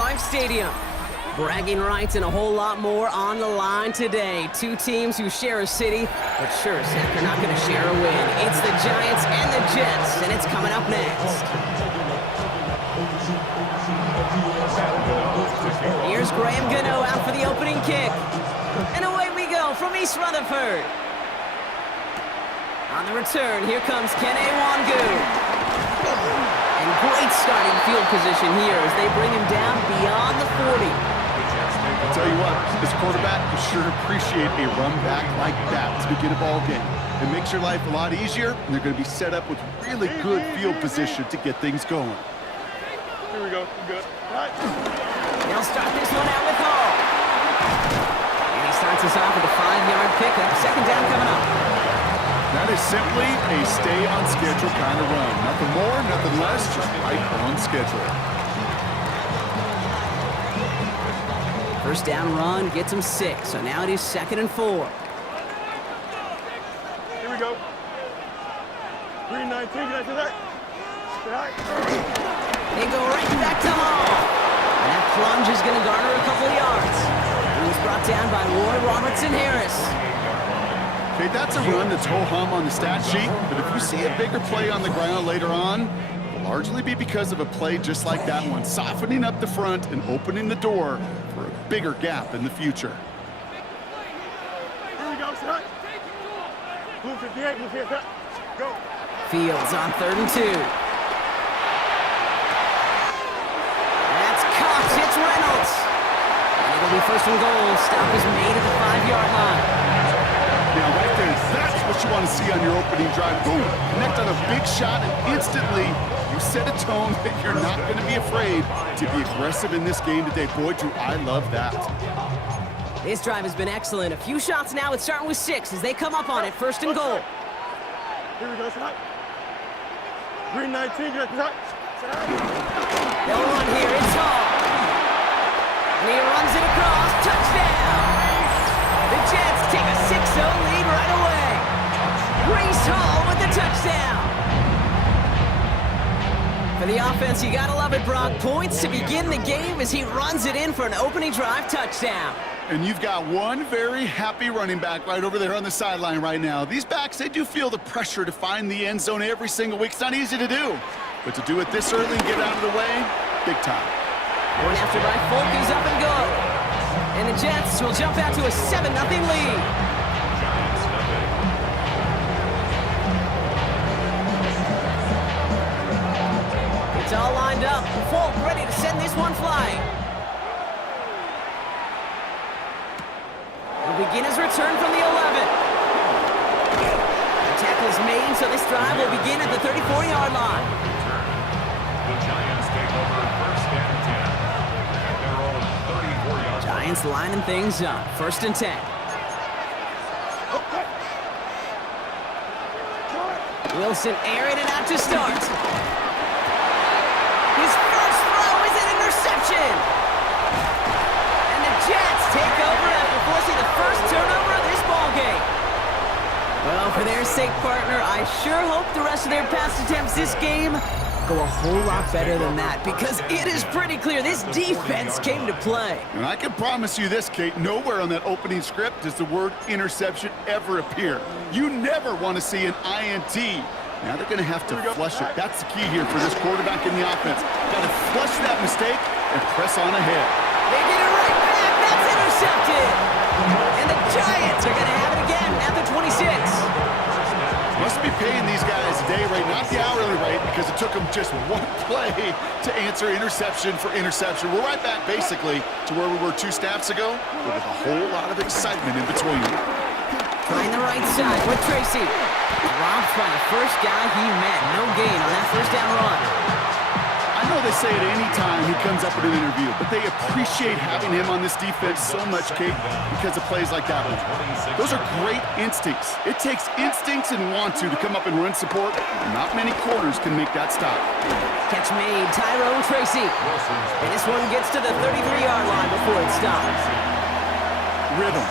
MetLife Stadium. Bragging rights and a whole lot more on the line today. Two teams who share a city, but sure as heck they're not going to share a win. It's the Giants and the Jets, and it's coming up next. Here's Graham Gano out for the opening kick. And away we go from East Rutherford. On the return, here comes Kene Wangu. And great starting field position here as they bring him down beyond the 40. I'll tell you what, this quarterback will sure appreciate a run back like that to begin a ball game. It makes your life a lot easier, and they're going to be set up with really good field position to get things going. Here we go. We're good. Right. They'll start this one out with Hall. And he starts us off with a 5-yard pickup. Second down coming up. That is simply a stay-on-schedule kind of run. Nothing more, nothing less, just right on schedule. First down run gets him 6, so now it is 2nd and 4. Here we go. 3-19, get after that. They go right back to Hall. And that plunge is going to garner a couple of yards. He was brought down by Roy Robertson-Harris. Okay, that's a run that's ho-hum on the stat sheet, but if you see a bigger play on the ground later on, it'll largely be because of a play just like that one, softening up the front and opening the door for a bigger gap in the future. Here we go, son. Move 58, move 58. Go. Fields on 3rd and 2. That's Cox, it's Reynolds. And it'll be 1st and goal. Stop is made at the 5-yard line. Now, right there, that's what you want to see on your opening drive. Boom, connect on a big shot, and instantly you set a tone that you're not going to be afraid to be aggressive in this game today. Boy, do I love that. This drive has been excellent. A few shots now. It's starting with 6 as they come up on it. 1st and goal. Here we go, son. 3-19, get after that. They'll run here. It's Hall. And he runs it across. Touchdown. The Jets take a 6-0 lead right away. Breece Hall with the touchdown. For the offense, you gotta love it, Brock. Points to begin the game as he runs it in for an opening drive touchdown. And you've got one very happy running back right over there on the sideline right now. These backs, they do feel the pressure to find the end zone every single week. It's not easy to do. But to do it this early and get out of the way, big time. Going after by Folk is up and good. And the Jets will jump out to a 7-0 lead. It's all lined up. Folk ready to send this one flying. He'll begin his return from the 11. The tackle is made, so this drive will begin at the 34-yard line. The Giants take over 1st and 10. At their own 34-yard line. Giants lining things up. 1st and 10. Wilson airing it out to start. His first throw is an interception. And the Jets take over after forcing the first turnover of this ballgame. Well, for their sake, partner, I sure hope the rest of their pass attempts this game go a whole lot better than that, because it is pretty clear this defense came to play. And I can promise you this, Kate, nowhere on that opening script does the word interception ever appear. You never want to see an INT. Now they're going to have to flush it. That's the key here for this quarterback in the offense. Got to flush that mistake and press on ahead. They get it right back. That's intercepted. And the Giants are going to have it again at the 26. Must be paying these guys a day rate, not the hourly rate, because it took them just one play to answer interception for interception. We're right back, basically, to where we were 2 snaps ago, but with a whole lot of excitement in between. Trying the right side with Tracy. Robbed by the first guy he met. No gain on that 1st down run. I know they say it any time he comes up in an interview, but they appreciate having him on this defense so much, Kate, because of plays like that one. Those are great instincts. It takes instincts and want to come up and run support, and not many corners can make that stop. Catch made, Tyrone Tracy. And this one gets to the 33-yard line before it stops. Rhythm.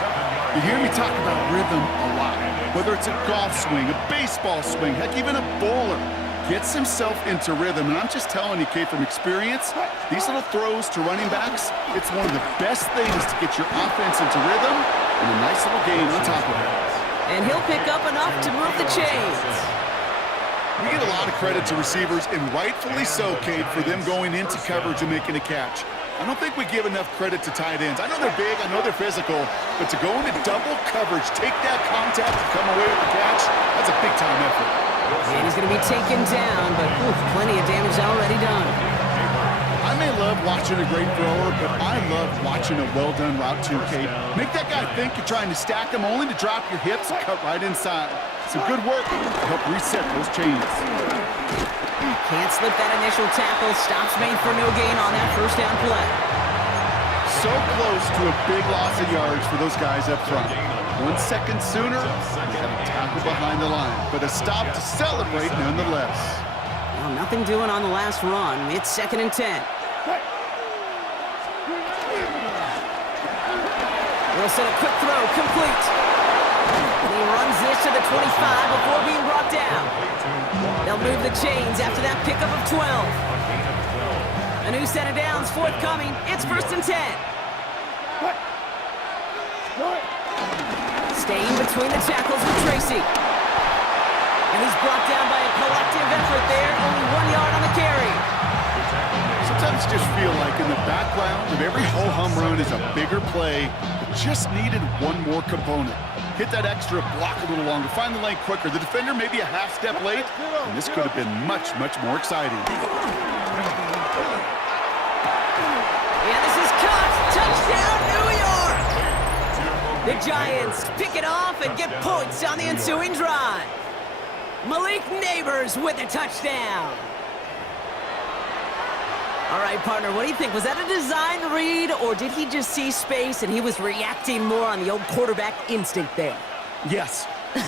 You hear me talk about rhythm a lot. Whether it's a golf swing, a baseball swing, heck, even a bowler. gets himself into rhythm. And I'm just telling you, Kate, from experience, these little throws to running backs, it's one of the best things to get your offense into rhythm and a nice little gain on top of it. And he'll pick up enough to move the chains. We get a lot of credit to receivers, and rightfully so, Kate, for them going into coverage and making a catch. I don't think we give enough credit to tight ends. I know they're big, I know they're physical, but to go into double coverage, take that contact, and come away with the catch, that's a big-time effort. And he's going to be taken down, but plenty of damage already done. I may love watching a great thrower, but I love watching a well-done route too, Kate. Make that guy think you're trying to stack him only to drop your hips and cut right inside. Some good work to help reset those chains. Can't slip that initial tackle. Stops made for no gain on that first down play. So close to a big loss of yards for those guys up front. 1 second sooner, we have a tackle behind the line, but a stop to celebrate nonetheless. Well, nothing doing on the last run. It's 2nd and 10. They'll set a quick throw, complete. And he runs this to the 25 before being brought down. They'll move the chains after that pickup of 12. A new set of downs forthcoming. It's 1st and 10. Staying between the tackles with Tracy. And he's brought down by a collective effort there. Only 1 yard on the carry. Sometimes just feel like in the background of every ho-hum run is a bigger play that just needed one more component. Hit that extra block a little longer, find the lane quicker. The defender may be a half step late, and this could have been much, much more exciting. Yeah, this is caught. Touchdown, New York! The Giants pick it off and get points on the ensuing drive. Malik Neighbors with a touchdown. All right, partner, what do you think? Was that a design read, or did he just see space and he was reacting more on the old quarterback instinct there? Yes. I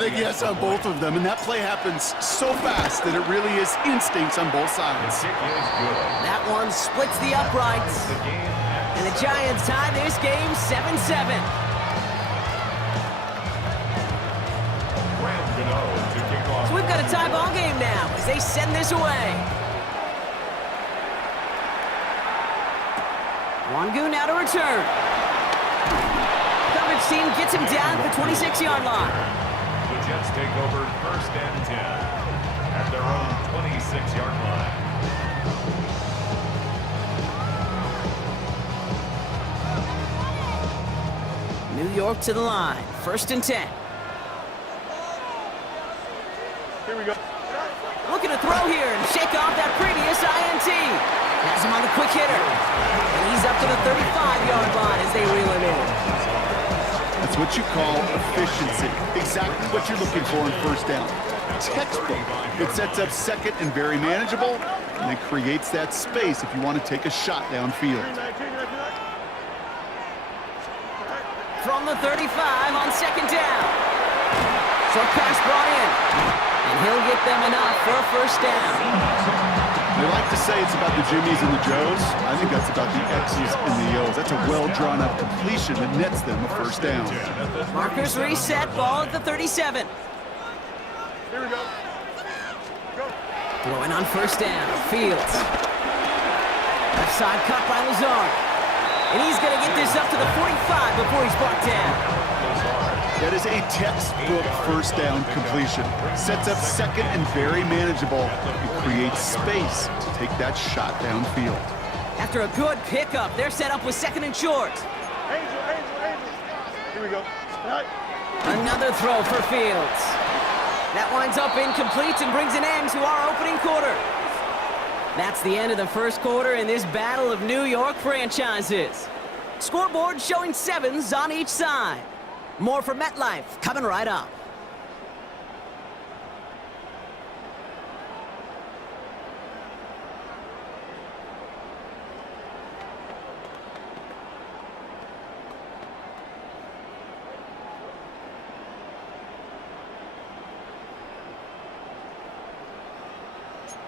think yes on both of them, and that play happens so fast that it really is instincts on both sides. That one splits the uprights, and the Giants tie this game 7-7. So we've got a tie ball game now as they send this away. Wangu now to return. Coverage team gets him down at the 26-yard line. The Jets take over 1st and 10 at their own 26-yard line. New York to the line. 1st and 10. Here we go. Looking to throw here and shake off that previous INT. Has him on the quick hitter. And he's up to the 35-yard line as they reel him in. That's what you call efficiency. Exactly what you're looking for in 1st down. Textbook. It sets up 2nd and very manageable, and it creates that space if you want to take a shot downfield. From the 35 on 2nd down. Short pass brought in. And he'll get them enough for a 1st down. They like to say it's about the Jimmies and the Joes. I think that's about the X's and the O's. That's a well-drawn-up completion that nets them a 1st down. Markers reset, ball at the 37. Here we go. Go. Throwing on 1st down, Fields. Left side cut by Lazard. And he's going to get this up to the 45 before he's brought down. That is a textbook 1st down completion. Sets up 2nd and very manageable. It creates space to take that shot downfield. After a good pickup, they're set up with 2nd and short. Angel. Here we go. Right. Another throw for Fields. That winds up incomplete and brings an end to our opening quarter. That's the end of the 1st quarter in this battle of New York franchises. Scoreboard showing 7s on each side. More from MetLife coming right up.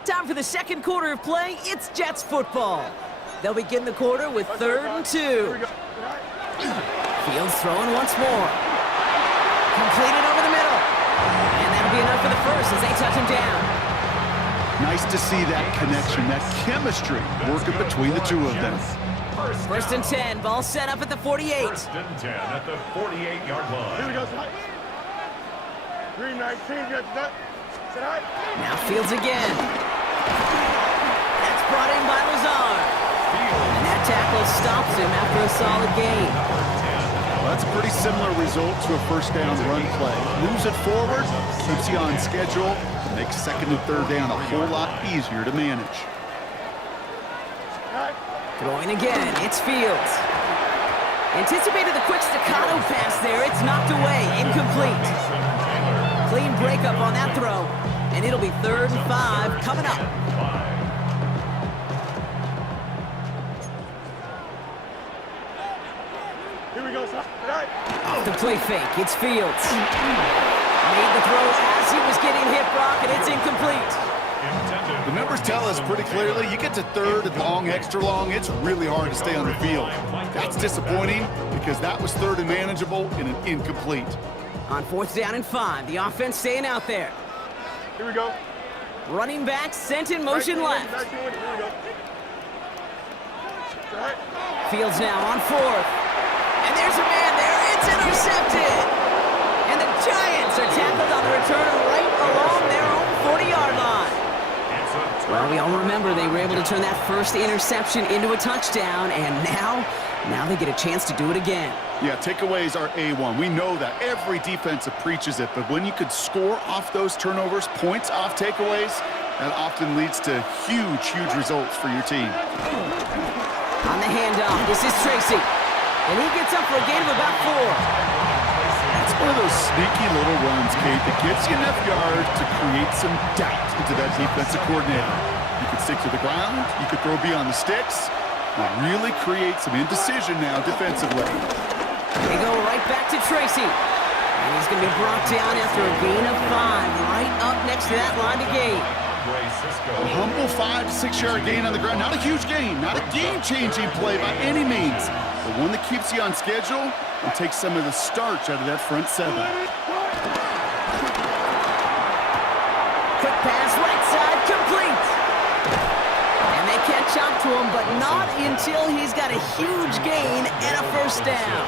Time for the 2nd quarter of play. It's Jets football. They'll begin the quarter with 3rd and 2. Fields throwing once more. Completed over the middle. And that'll be enough for the first as they touch him down. Nice to see that connection, that chemistry working between the two of them. First and 10, ball set up at the 48. First and 10 at the 48-yard line. Here we go, son. 319, get that. Sit high. Now Fields again. That's brought in by Lazard. And that tackle stops him after a solid gain. Well, that's a pretty similar result to a first down run play. Moves it forward, keeps you on schedule, makes second and third down a whole lot easier to manage. Throwing again, it's Fields. Anticipated the quick staccato pass there. It's knocked away, incomplete. Clean breakup on that throw, and it'll be 3rd and 5 coming up. Here we go, son. Sit high. Off the play fake, it's Fields. Made the throw as he was getting hit, Brock, and it's incomplete. The numbers tell us pretty clearly, you get to third and long, extra long, it's really hard to stay on the field. That's disappointing because that was third and manageable and an incomplete. On 4th down and 5, the offense staying out there. Here we go. Running back sent in motion left. Here we go. Sit high. Fields now on 4th. And there's a man there. It's intercepted. And the Giants are tackled on the return right along their own 40-yard line. Well, we all remember they were able to turn that first interception into a touchdown, and now they get a chance to do it again. Yeah, takeaways are A1. We know that. Every defensive preaches it, but when you could score off those turnovers, points off takeaways, that often leads to huge results for your team. On the handoff, this is Tracy. And he gets up for a gain of about 4. It's one of those sneaky little runs, Kate, that gives you enough yards to create some doubt into that defensive coordinator. You could stick to the ground, you could throw beyond the sticks, and really create some indecision now defensively. They go right back to Tracy. And he's going to be brought down after a gain of 5, right up next to that line to gain. A humble 5 to 6 yard gain on the ground. Not a huge gain, not a game-changing play by any means, but one that keeps you on schedule and takes some of the starch out of that front 7. Quick pass right side, complete. And they catch up to him, but not until he's got a huge gain and a first down.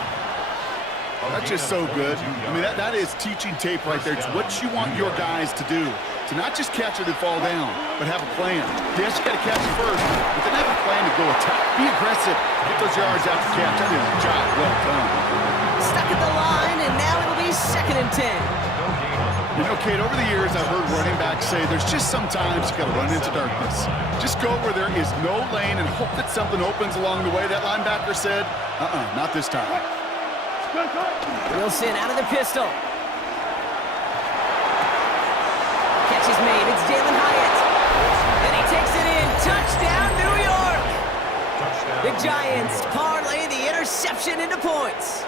That's just so good. I mean, that is teaching tape right there. It's what you want your guys to do. To not just catch it and fall down, but have a plan. Yes, you got to catch it first, but then have a plan to go attack. Be aggressive. Get those yards out to catch. That is a job well done. Stuck at the line, and now it'll be 2nd and 10. You know, Kate, over the years, I've heard running backs say there's just sometimes you got to run into darkness. Just go where there is no lane and hope that something opens along the way. That linebacker said, not this time. Wilson out of the pistol. Catch is made. It's Jalen Hyatt. And he takes it in. Touchdown, New York. The Giants parlay the interception into points.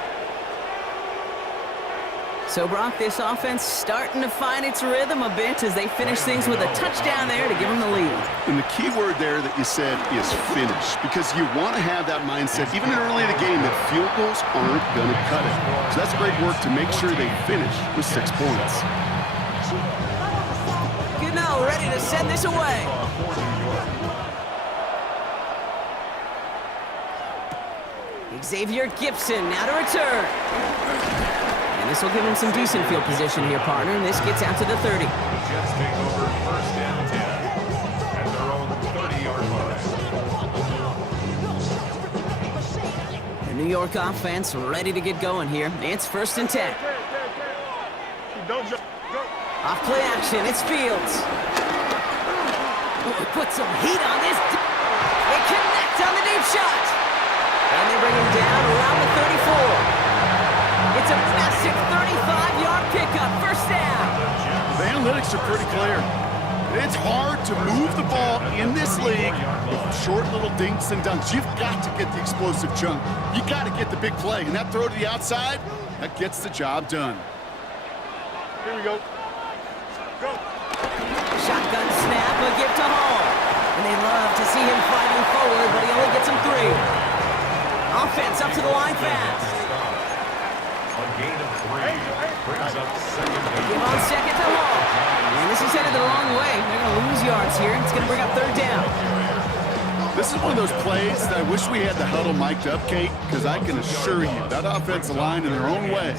So, Brock, this offense starting to find its rhythm a bit as they finish things with a touchdown there to give them the lead. And the key word there that you said is finish, because you want to have that mindset, even early in the game, that field goals aren't going to cut it. So that's great work to make sure they finish with 6 points. Gano ready to send this away. Xavier Gipson now to return. And this will give him some decent field position here, partner, and this gets out to the 30. The Jets take over 1st and 10 at their own 30-yard line. The New York offense ready to get going here. It's 1st and 10. Don't jump. Go. Off play action, it's Fields. Oh, put some heat on this. They connect on the deep shot. And they bring him down around the 34. It's a massive 35-yard pickup, 1st down. The analytics are pretty clear. It's hard to move the ball in this league with short little dinks and dunks. You've got to get the explosive chunk. You got to get the big play. And that throw to the outside, that gets the job done. Here we go. Go. Shotgun snap, a gift to Hall. And they love to see him fighting forward, but he only gets him 3. Offense up to the line fast. A gain of 3. Brings up second down. Give on second to Hall. And this is headed the wrong way. They're going to lose yards here. It's going to bring up third down. This is one of those plays that I wish we had the huddle mic'd up, Kate, because I can assure you that offensive line in their own way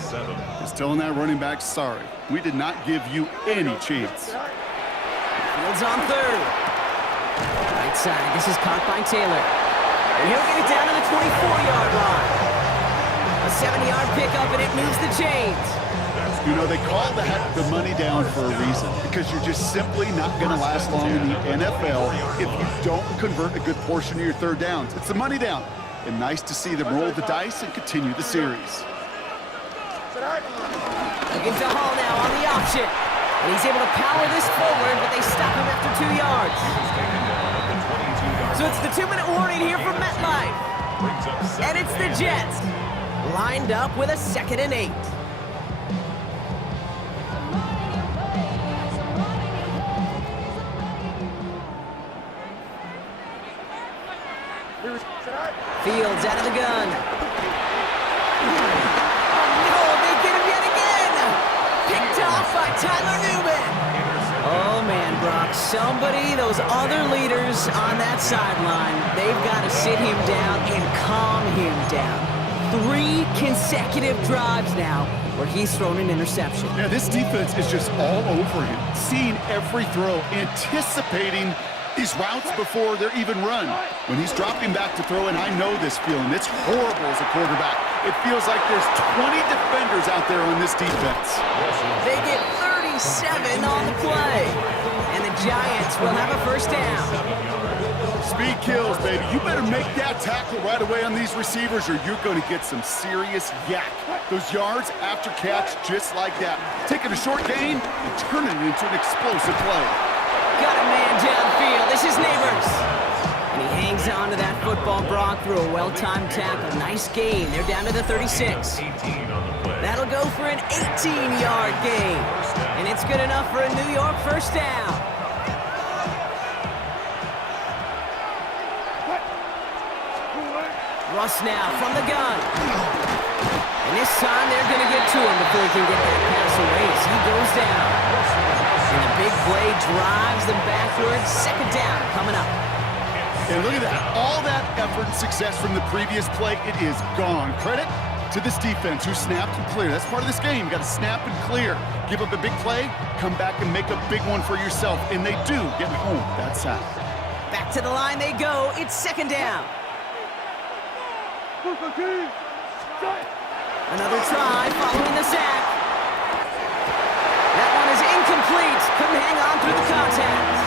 is telling that running back, sorry, we did not give you any chance. Fields on third. Right side. This is caught by Taylor. And he'll get it down to the 24-yard line. A 7-yard pickup, and it moves the chains. You know, they call that the money down for a reason, because you're just simply not going to last long in the NFL if you don't convert a good portion of your third downs. It's the money down. And nice to see them roll the dice and continue the series. Looking to Hall now on the option. And he's able to power this forward, but they stop him after 2 yards. So it's the 2-minute warning here from MetLife. And it's the Jets lined up with a 2nd and 8. Fields out of the gun. Oh, no, they get him yet again. Picked off by Tyler Newman. Oh, man, Brock, somebody, those other leaders on that sideline, they've got to sit him down and calm him down. 3 consecutive drives now where he's thrown an interception. Yeah, this defense is just all over him, seeing every throw, anticipating these routes before they're even run. When he's dropping back to throw, and I know this feeling, it's horrible as a quarterback. It feels like there's 20 defenders out there on this defense. They get 37 on the play, and the Giants will have a first down. Speed kills, baby. You better make that tackle right away on these receivers, or you're going to get some serious yak. Those yards after catch, just like that. Taking a short gain and turning it into an explosive play. Got a man downfield. This is Neighbors. And he hangs on to that football, Brock, through a well-timed tackle. Nice gain. They're down to the 36. That'll go for an 18-yard gain. And it's good enough for a New York first down. Russ now from the gun. And this time they're going to get to him before he can get that pass away as he goes down. And the big play drives them backwards. 2nd down coming up. And look at that. All that effort and success from the previous play, it is gone. Credit to this defense who snapped and cleared. That's part of this game. You got to snap and clear. Give up a big play, come back and make a big one for yourself. And they do, getting home that sack. Back to the line they go. It's 2nd down. Another try following the sack. That one is incomplete. Couldn't hang on through the contact.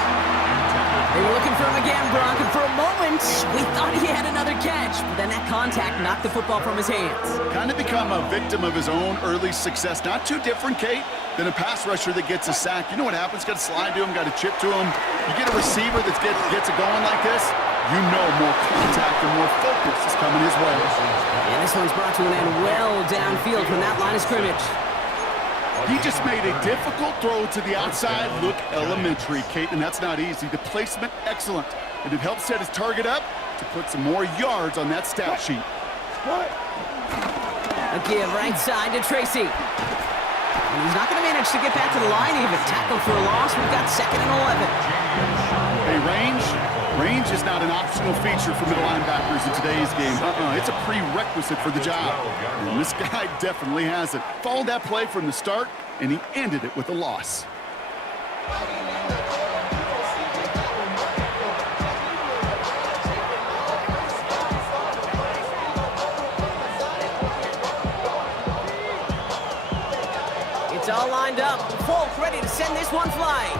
They were looking for him again, Brock, and for a moment, we thought he had another catch, but then that contact knocked the football from his hands. Kind of become a victim of his own early success. Not too different, Kate, than a pass rusher that gets a sack. You know what happens? Got to slide to him, got to chip to him. You get a receiver that gets it going like this, you know more contact and more focus is coming his way. And this one's brought to an end well downfield from that line of scrimmage. He just made a difficult throw to the outside. Look elementary, Kate, and that's not easy. The placement, excellent. And it helped set his target up to put some more yards on that stat sheet. A give right side to Tracy. And he's not going to manage to get back to the line even. Tackle for a loss. We've got 2nd and 11. Hey, range is not an optional feature for middle linebackers in today's game. It's a prerequisite for the job. And this guy definitely has it. Followed that play from the start, and he ended it with a loss. It's all lined up. Folk ready to send this one flying.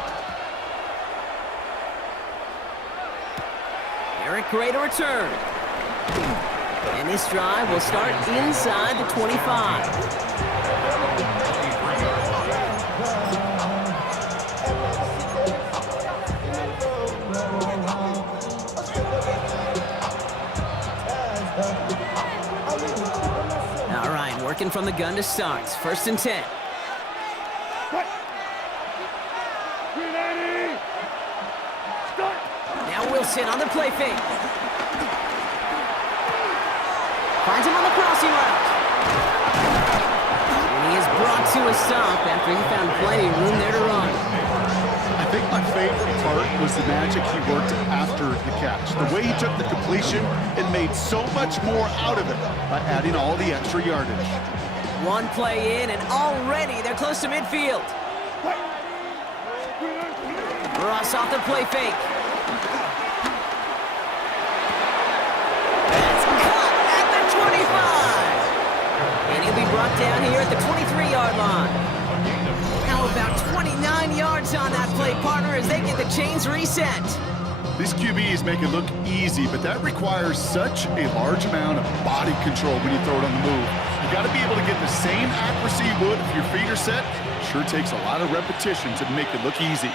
Eric Gray to return. And this drive will start inside the 25. All right, working from the gun to start. 1st and 10. Now Wilson on the play fake. Finds him on the crossing route. And he is brought to a stop after he found plenty of room there to run. I think my favorite part was the magic he worked after the catch. The way he took the completion and made so much more out of it by adding all the extra yardage. One play in, and already they're close to midfield. Ross off the play fake. That's caught at the 25. And he'll be brought down here at the 23-yard line. How about 29 yards on that play, partner, as they get the chains reset. These QBs make it look easy, but that requires such a large amount of body control when you throw it on the move. You got to be able to get the same accuracy you would if your feet are set. Sure takes a lot of repetition to make it look easy.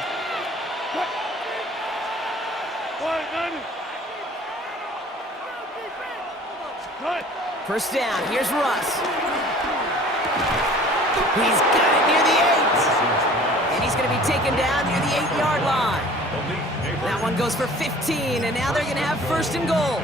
First down, here's Russ. He's got it near the 8. And he's going to be taken down near the 8-yard line. That one goes for 15, and now they're going to have first and goal.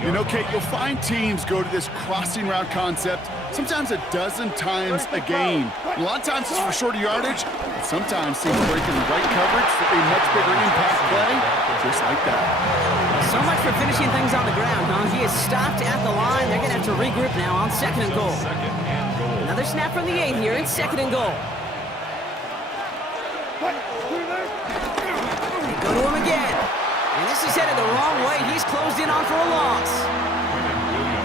You know, Kate, you'll find teams go to this crossing route concept sometimes a dozen times a game. A lot of times it's for shorter yardage, but sometimes teams breaking the right coverage for a much bigger impact play, just like that. So much for finishing things on the ground, huh? He is stopped at the line. They're going to have to regroup now on second and goal. Another snap from the 8 here. It's second and goal. They go to him again. And this is headed the wrong way. He's closed in on for a loss.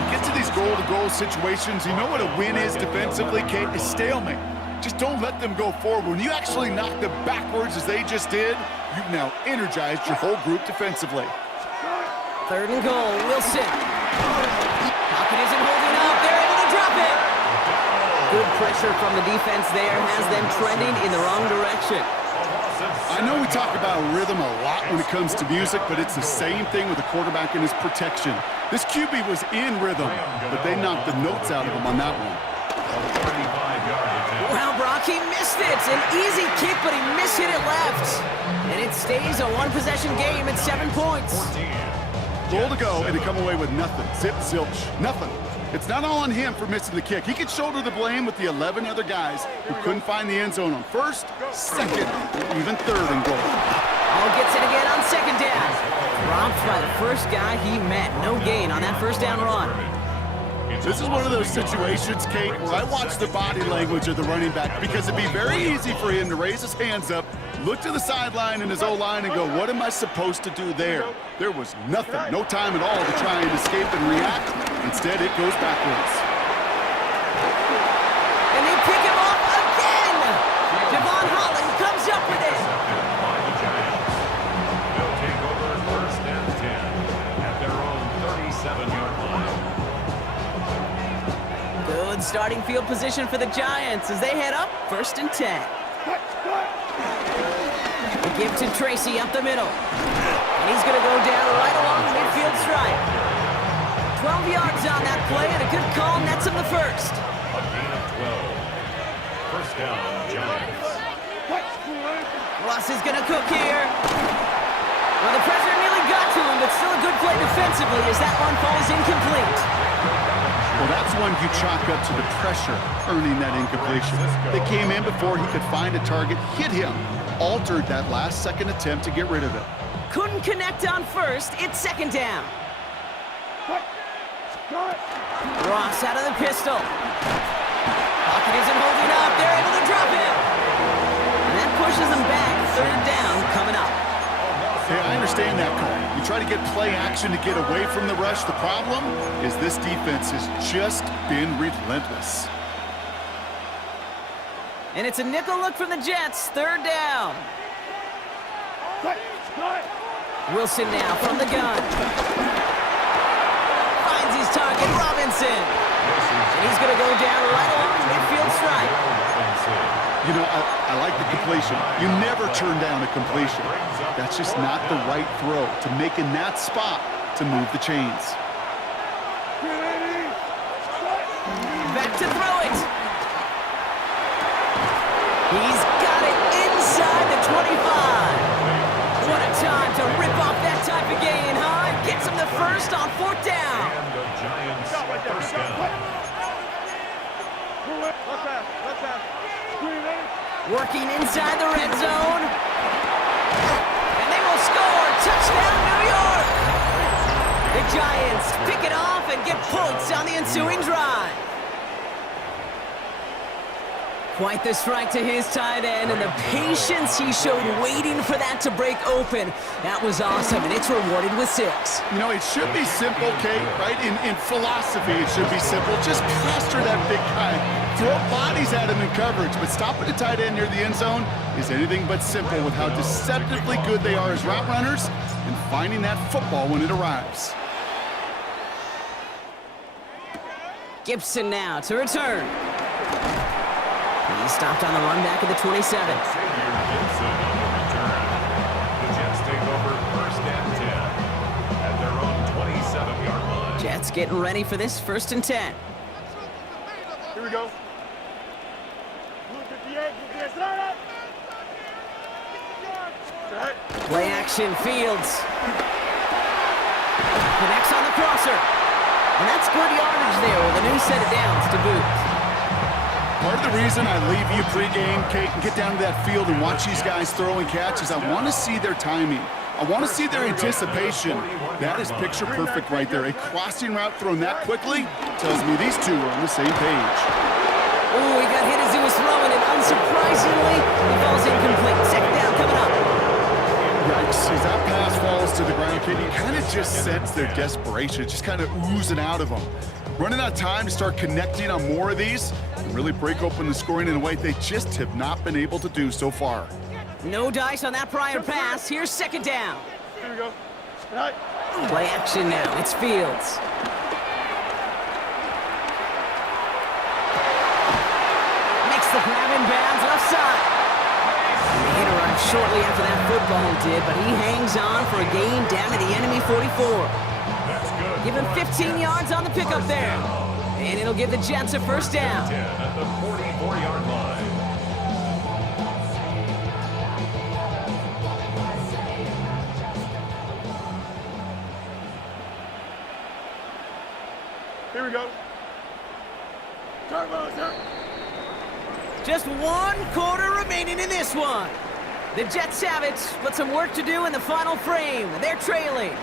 Get to these goal-to-goal situations. You know what a win is defensively, Kate? Is stalemate. Just don't let them go forward. When you actually knock them backwards as they just did, you've now energized your whole group defensively. Third and goal, Wilson. Pocket isn't holding up. They're able to drop it. Good pressure from the defense there has them trending in the wrong direction. I know we talk about rhythm a lot when it comes to music, but it's the same thing with the quarterback and his protection. This QB was in rhythm, but they knocked the notes out of him on that one. Wow, Brock, he missed it. An easy kick, but he mishit it left. And it stays a one-possession game at 7 points. Goal to go, and to come away with nothing. Zip, zilch, nothing. It's not all on him for missing the kick. He could shoulder the blame with the 11 other guys who couldn't find the end zone on first, second, or even third and goal. All gets it again on second down. Dropped by the first guy he met. No gain on that first down run. This is one of those situations, Kate, where I watch the body language of the running back because it'd be very easy for him to raise his hands up, look to the sideline in his O-line and go, what am I supposed to do there? There was nothing, no time at all to try and escape and react. Instead, it goes backwards. And they pick him off again! Javon Holland comes up with it. They'll take over first and 10 at their own 37-yard line. Good starting field position for the Giants as they head up first and 10. The give to Tracy up the middle. And he's going to go down right along the midfield stripe. 12 yards on that play, and a good call nets him the first. A gain of 12. First down, Giants. Ross is going to cook here. Well, the pressure nearly got to him, but still a good play defensively as that one falls incomplete. Well, that's one you chalk up to the pressure earning that incompletion. They came in before he could find a target, hit him, altered that last-second attempt to get rid of it. Couldn't connect on first. It's second down. Ross out of the pistol. Pocket isn't holding up. They're able to drop it. And that pushes them back. Third down coming up. Hey, I understand that call. You try to get play action to get away from the rush. The problem is this defense has just been relentless. And it's a nickel look from the Jets. Third down. Wilson now from the gun. Finds his target, Robinson. And he's going to go down right along the midfield stripe. You know, I like the completion. You never turn down a completion. That's just not the right throw to make in that spot to move the chains. Back to throw it. He's got it inside the 25. What a time to rip off that type of gain, huh? Gets him the first on fourth down. And the Giants first down. Working inside the red zone. And they will score. Touchdown, New York! The Giants pick it off and get points on the ensuing drive. Quite the strike to his tight end, and the patience he showed waiting for that to break open. That was awesome, and it's rewarded with 6. You know, it should be simple, Kate, right? In philosophy, it should be simple. Just plaster that big guy. Throw bodies at him in coverage, but stopping a tight end near the end zone is anything but simple with how deceptively good they are as route runners and finding that football when it arrives. Gibson now to return. He stopped on the run back at the 27. Ejayr Gibson on the return. The Jets take over 1st and 10 at their own 27-yard line. Jets getting ready for this 1st and 10. Here we go. Blue 58, straight. Play action, Fields. Connects on the crosser. And that's good yardage there with a new set of downs to boot. Part of the reason I leave you pregame, Kate, and get down to that field and watch these guys throw and catch is I want to see their timing. I want to see their anticipation. That is picture perfect right there. A crossing route thrown that quickly tells me these two are on the same page. Ooh, he got hit as he was throwing it. Unsurprisingly, he falls incomplete. 2nd down coming up. Yikes, as that pass falls to the ground, Kate, you kind of just sense their desperation. It's just kind of oozing out of them. Running out of time to start connecting on more of these and really break open the scoring in a way they just have not been able to do so far. No dice on that prior pass. Here's 2nd down. Here we go. Right. Play action now. It's Fields. Makes the grab in bounds left side. The hit arrived shortly after that football did, but he hangs on for a gain down to the enemy 44. That's good. Give him 15 yards on the pickup there. And it'll give the Jets a 1st down. 10 at the 44-yard line. Here we go. Turbo, sir. Just 1 quarter remaining in this one. The Jets have it, but some work to do in the final frame. They're trailing.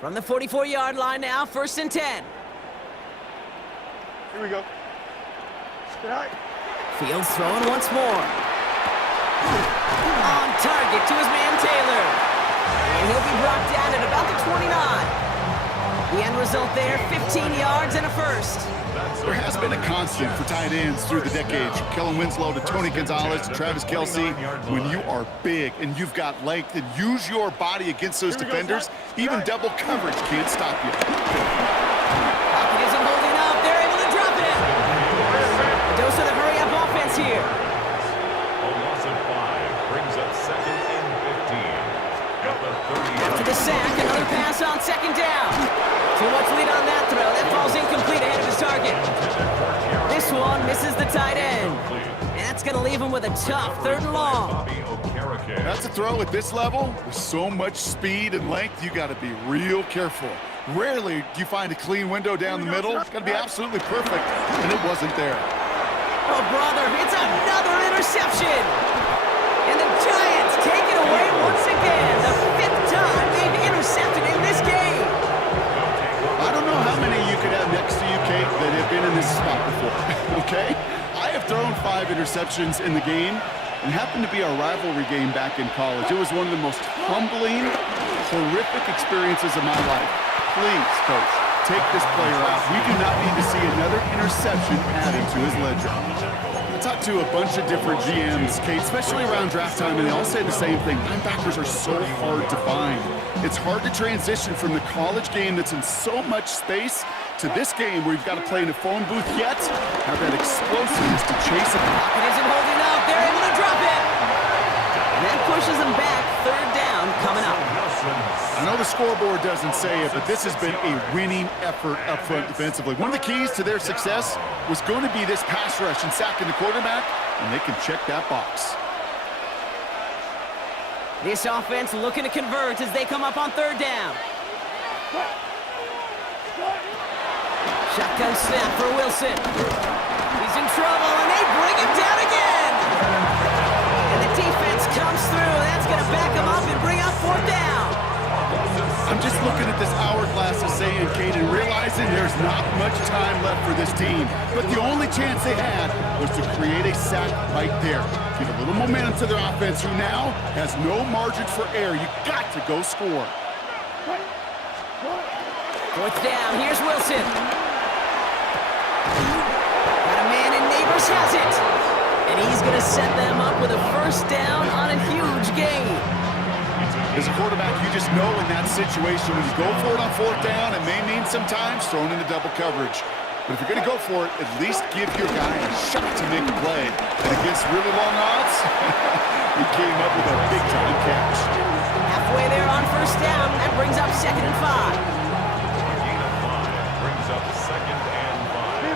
From the 44-yard line now, 1st and 10. Here we go. Right. Fields throwing once more. On target to his man Taylor. And he'll be brought down at about the 29. The end result there, 15 yards and a 1st. There has been a constant for tight ends through the decades. From Kellen Winslow to Tony Gonzalez to Travis Kelce. When you are big and you've got length and use your body against those defenders, even double coverage can't stop you. Pocket isn't holding up. They're able to drop it. A dose of the hurry-up offense here. A loss of 5 brings up 2nd and 15 at the 30. After the sack, another pass on 2nd down. Too much lead on that throw. That falls incomplete ahead of his target. This one misses the tight end. And that's going to leave him with a tough 3rd and long. That's a throw at this level. With so much speed and length, you got to be real careful. Rarely do you find a clean window down the middle. It's got to be absolutely perfect, and it wasn't there. Oh, brother, it's another interception. And the Giants take it away once again. The 5th time they've intercepted in this game. I don't know how many you could have next to you, Kate, that have been in this spot before, okay? I have thrown 5 interceptions in the game, and happened to be our rivalry game back in college. It was one of the most humbling, horrific experiences of my life. Please, coach, take this player out. We do not need to see another interception added to his ledger. I talked to a bunch of different GMs, Kate, especially around draft time, and they all say the same thing. Linebackers are so hard to find. It's hard to transition from the college game that's in so much space to this game where you've got to play in a phone booth yet, have that explosiveness to chase it. Pocket isn't holding up. They're able to drop it. And that pushes them back. 3rd down coming up. I know the scoreboard doesn't say it, but this has been a winning effort up front defensively. One of the keys to their success was going to be this pass rush and sacking the quarterback, and they can check that box. This offense looking to convert as they come up on third down. Shotgun snap for Wilson. He's in trouble, and they bring him down again. And the defense comes through. That's going to back him up and bring up fourth down. I'm just looking at this hourglass of saying, Kate, and realizing there's not much time left for this team. But the only chance they had was to create a sack right there. Give a little momentum to their offense, who now has no margin for error. You got to go score. Fourth down, here's Wilson. Got a man, and Neighbors has it. And he's going to set them up with a first down on a huge gain. As a quarterback, you just know in that situation, when you go for it on fourth down, it may mean sometimes throwing into double coverage. But if you're going to go for it, at least give your guy a shot to make a play. And against really long odds, he came up with a big-time catch. Halfway there on first down, that brings up 2nd and 5. Gain of 5 brings up 2nd and 5.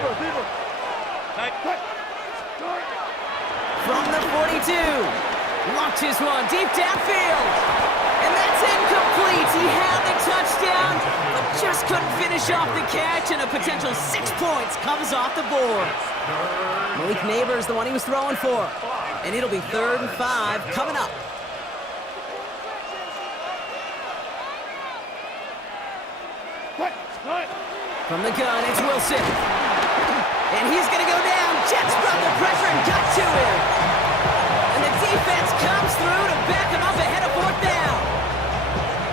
From the 42, launches one deep downfield. And that's incomplete. He had the touchdown, but just couldn't finish off the catch, and a potential 6 points comes off the board. Malik Neighbors, the one he was throwing for. And it'll be 3rd and 5 coming up. From the gun, it's Wilson. And he's going to go down. Jets brought the pressure and got to him. And the defense comes through to back him up ahead of fourth down.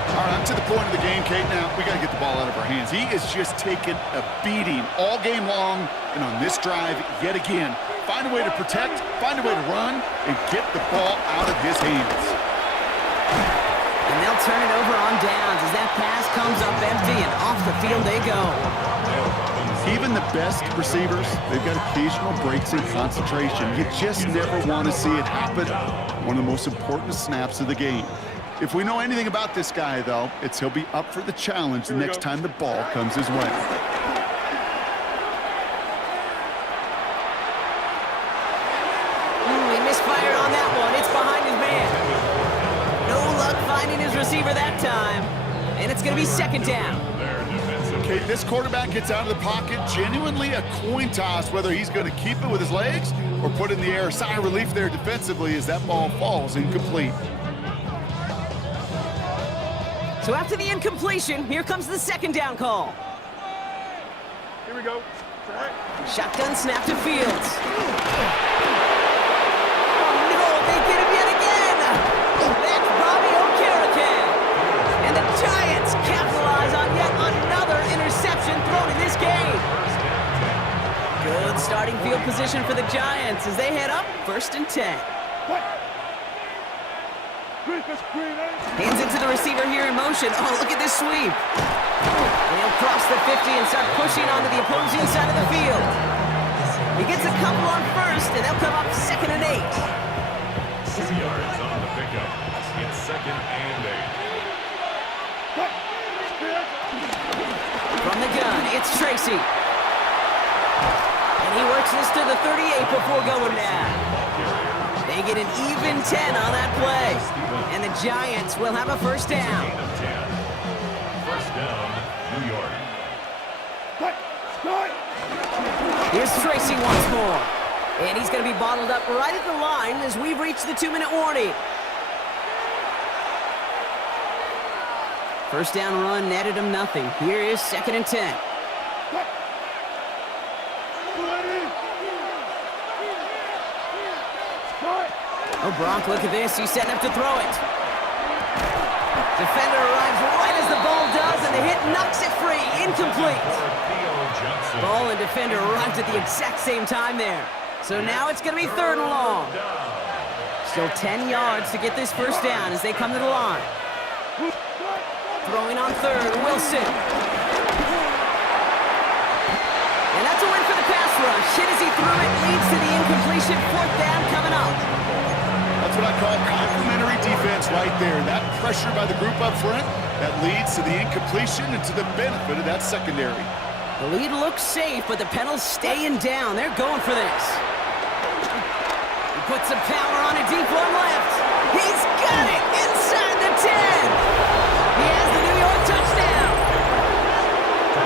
All right, I'm to the point of the game, Kate. Now, we got to get the ball out of our hands. He is just taking a beating all game long, and on this drive, yet again, find a way to protect, find a way to run, and get the ball out of his hands. And they'll turn it over on downs as that pass comes up empty, and off the field they go. Even the best receivers, they've got occasional breaks in concentration. You just never want to see it happen. One of the most important snaps of the game. If we know anything about this guy, though, it's he'll be up for the challenge the next time the ball comes his way. He misfired on that one. It's behind his man. No luck finding his receiver that time. And it's going to be 2nd down. Okay, this quarterback gets out of the pocket, genuinely a coin toss, whether he's going to keep it with his legs or put it in the air. Sigh of relief there defensively as that ball falls incomplete. So after the incompletion, here comes the 2nd down call. Here we go. Shotgun snap to Fields. Oh no, they get him yet again. That's Bobby O'Carrican. And the Giants capitalize on yet another interception thrown in this game. Good starting field position for the Giants as they head up 1st and 10. Hands into the receiver here in motion. Oh, look at this sweep. They'll cross the 50 and start pushing onto the opposing side of the field. He gets a couple on first, and they'll come up 2nd and 8. 2 yards on the pickup. It's 2nd and 8. From the gun, it's Tracy. And he works this to the 38 before going down. They get an even 10 on that play. And the Giants will have a first down. First down, New York. Here's Tracy once more. And he's going to be bottled up right at the line as we've reached the 2-minute warning. First down run netted him nothing. Here is 2nd and 10. Oh, Bronk, look at this. He's setting up to throw it. Defender arrives right as the ball does, and the hit knocks it free. Incomplete. Ball and defender arrived at the exact same time there. So now it's going to be 3rd and long. Still 10 yards to get this first down as they come to the line. Throwing on 3rd, Wilson. And that's a win for the pass rush. Hit as he threw it, leads to the incompletion. 4th down coming up. That's what I call complementary defense right there. That pressure by the group up front, that leads to the incompletion and to the benefit of that secondary. The lead looks safe, but the Penals staying down. They're going for this. He puts some power on a deep one left. He's got it inside the 10. He has the New York touchdown.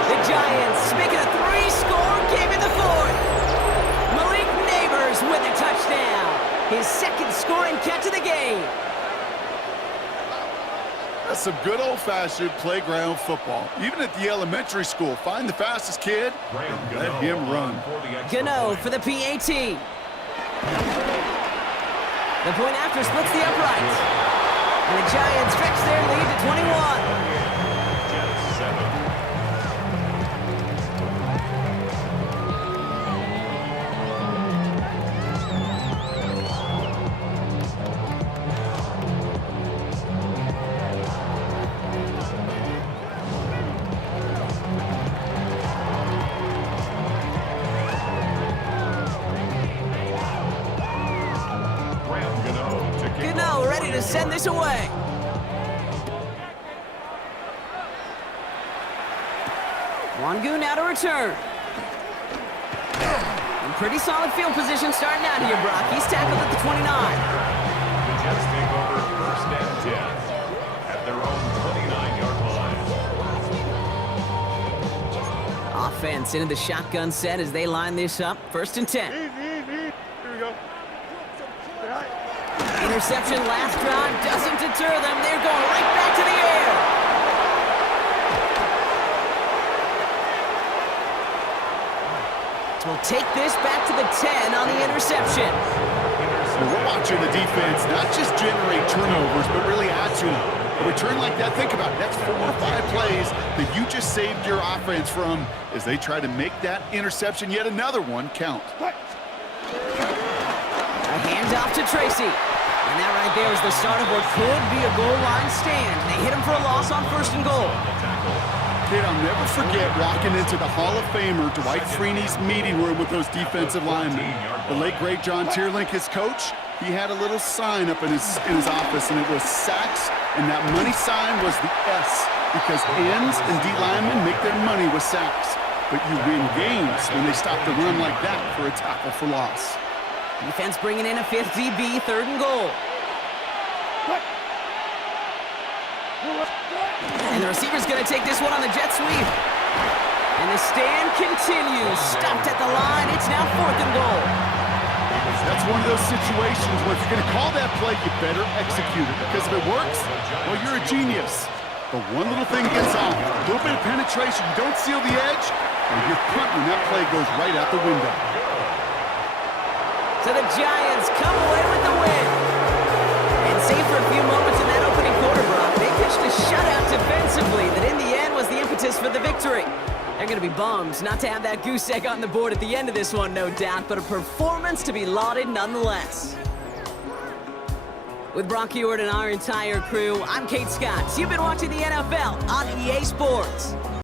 The Giants make it a 3-score game in the fourth. Malik Neighbors with a touchdown. His second scoring catch of the game. That's some good old-fashioned playground football. Even at the elementary school, find the fastest kid and let him run. Gano for the PAT. The point after splits the uprights. And the Giants stretch their lead to 21. Jets 7. Gano ready to send this away. Wangu now to return. In pretty solid field position starting out here, Brock. He's tackled at the 29. The Jets take over first and 10 at their own 29-yard line. Offense into the shotgun set as they line this up. First and 10. Easy, easy. Here we go. Interception last drive doesn't deter them. They're going right back to the air. We'll take this back to the 10 on the interception. Well, we're watching the defense not just generate turnovers, but really add to them. A return like that, think about it, that's 4 or 5 plays that you just saved your offense from as they try to make that interception, yet another one, count. A handoff to Tracy. And that right there is the start of what could be a goal line stand. They hit him for a loss on first and goal. Kid, I'll never forget walking into the Hall of Famer Dwight Freeney's meeting room with those defensive linemen. The late, great John Tierlink, his coach, he had a little sign up in his office, and it was sacks, and that money sign was the S, because ends and D linemen make their money with sacks. But you win games when they stop the run like that for a tackle for loss. Defense bringing in a 5th DB, 3rd and goal. And the receiver's going to take this one on the jet sweep. And the stand continues. Stopped at the line. It's now 4th and goal. That's one of those situations where if you're going to call that play, you better execute it. Because if it works, well, you're a genius. But one little thing gets off. A little bit of penetration. You don't seal the edge, and you're punting. That play goes right out the window. So the Giants come away with the win. And save for a few moments in that opening quarter, Brock. They pitched a shutout defensively that in the end was the impetus for the victory. They're going to be bummed not to have that goose egg on the board at the end of this one, no doubt, but a performance to be lauded nonetheless. With Brock Ewart and our entire crew, I'm Kate Scott. You've been watching the NFL on EA Sports.